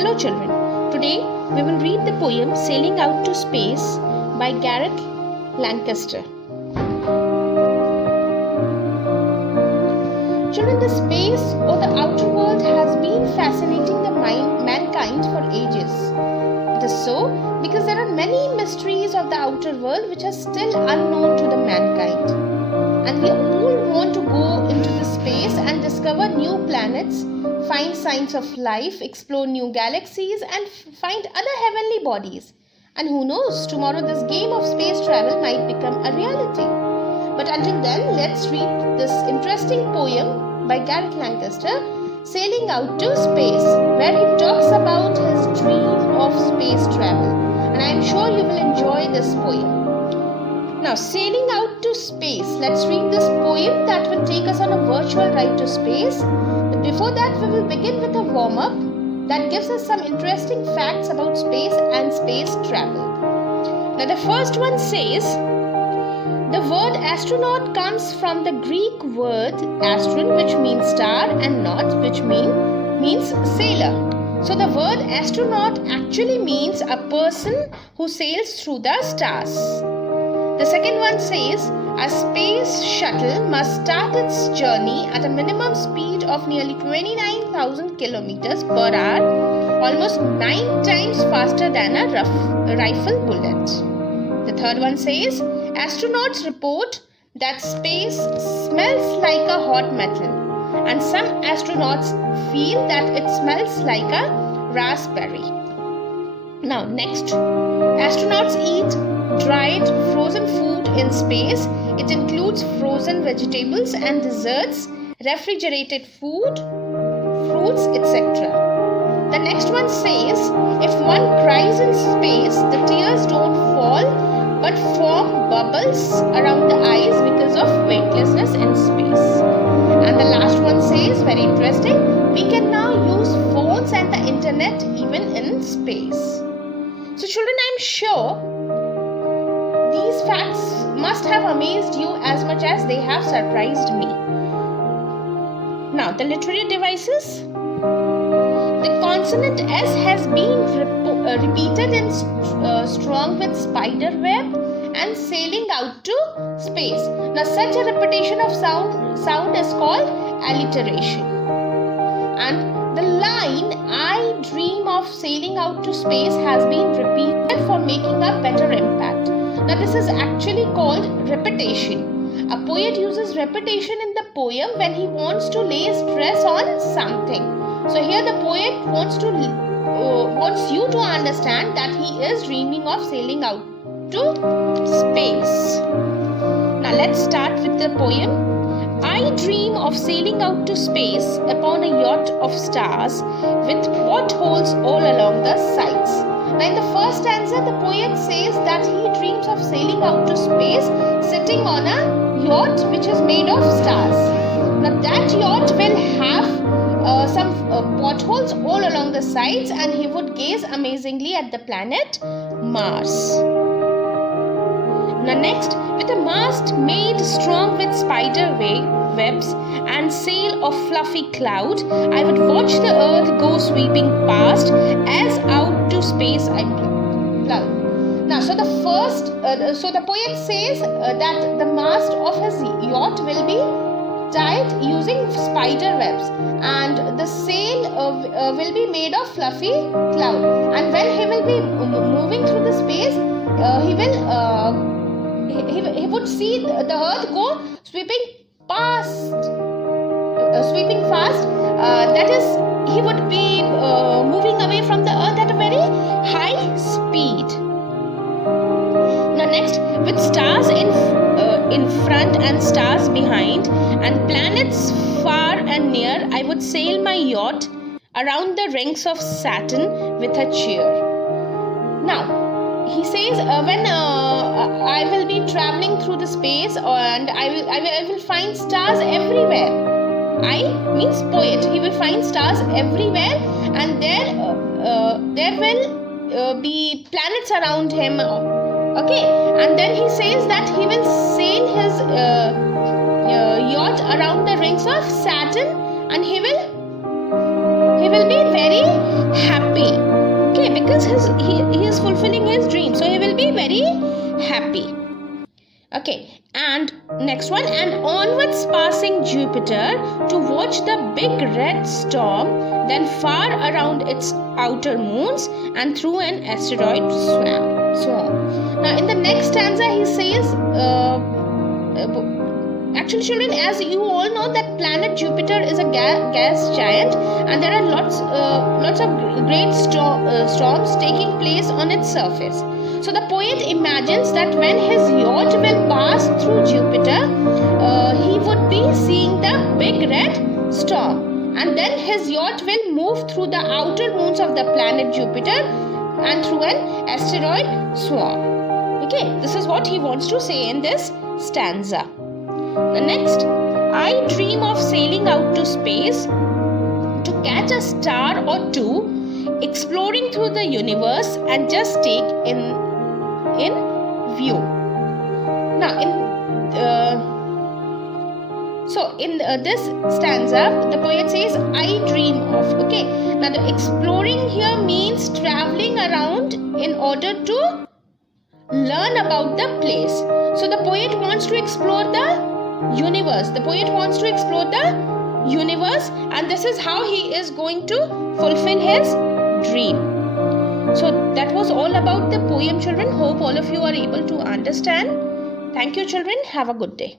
Hello children, today we will read the poem Sailing Out to Space by Gareth Lancaster. Children, the space or the outer world has been fascinating the mankind for ages. It is so because there are many mysteries of the outer world which are still unknown to the mankind. And we all want to go into the space and discover new planets, find signs of life, explore new galaxies and find other heavenly bodies. And who knows, tomorrow this game of space travel might become a reality. But until then, let's read this interesting poem by Gareth Lancaster, Sailing Out to Space, where he talks about his dream of space travel. And I am sure you will enjoy this poem. Now, sailing out to space. Let's read this poem that will take us on a virtual ride to space. But before that, we will begin with a warm-up that gives us some interesting facts about space and space travel. Now, the first one says, the word astronaut comes from the Greek word astron, which means star, and naut, which means sailor. So, the word astronaut actually means a person who sails through the stars. The second one says, a space shuttle must start its journey at a minimum speed of nearly 29,000 kilometers per hour, almost 9 times faster than a rifle bullet. The third one says, astronauts report that space smells like a hot metal, and some astronauts feel that it smells like a raspberry. Now, next, astronauts eat dried frozen food in space. It includes frozen vegetables and desserts, refrigerated food, fruits, etc. The next one says, if one cries in space, the tears don't fall but form bubbles around the eyes because of weightlessness in space. And the last one says, very interesting, we can now use phones and the internet even in space. So children, I am sure these facts must have amazed you as much as they have surprised me. Now, the literary devices. The consonant S has been repeated in strong with spider web and sailing out to space. Now, such a repetition of sound is called alliteration. And the line, I dream of sailing out to space, has been repeated for making a better impact. Now, this is actually called repetition. A poet uses repetition in the poem when he wants to lay stress on something. So here the poet wants you to understand that he is dreaming of sailing out to space. Now, let's start with the poem. I dream of sailing out to space upon a yacht of stars with portholes all along the sides. Now, in the first stanza, the poet says that he dreams of sailing out to space sitting on a yacht which is made of stars. Now, that yacht will have some portholes all along the sides, and he would gaze amazingly at the planet Mars. Now, next, with a mast made strong with spider webs and sail of fluffy cloud, I would watch the earth go sweeping past as out to space I plow. Now, so the poet says that the mast of his yacht will be tied using spider webs, and the sail will be made of fluffy cloud. And when he will be moving through the space, he would see the earth go sweeping fast. That is, he would be moving away from the earth at a very high speed. Now, next, with stars in front and stars behind, and planets far and near, I would sail my yacht around the rings of Saturn with a cheer. Now, he says, when I will be traveling through the space, and I will find stars everywhere. I means poet. He will find stars everywhere, and there will be planets around him. Okay, and then he says that he will sail his yacht around the rings of Saturn, and he will be very happy. Okay, because he is fulfilling his dream, so he will be very happy. Okay, and next one, and onwards passing Jupiter to watch the big red storm, then far around its outer moons and through an asteroid swarm. Now in the next stanza he says, actually children, as you all know that planet Jupiter is a gas giant, and there are lots of great storms taking place on its surface. So the poet imagines that when his yacht will pass through Jupiter, he would be seeing the big red storm, and then his yacht will move through the outer moons of the planet Jupiter and through an asteroid swarm. Okay, this is what he wants to say in this stanza. The next, I dream of sailing out to space to catch a star or two, exploring through the universe and just take in view. Now in this stanza the poet says I dream of. Okay, now the exploring here means traveling around in order to learn about the place. So the poet wants to explore the universe. The poet wants to explore the universe, and this is how he is going to fulfill his dream. So that was all about the poem, children. Hope all of you are able to understand. Thank you, children. Have a good day.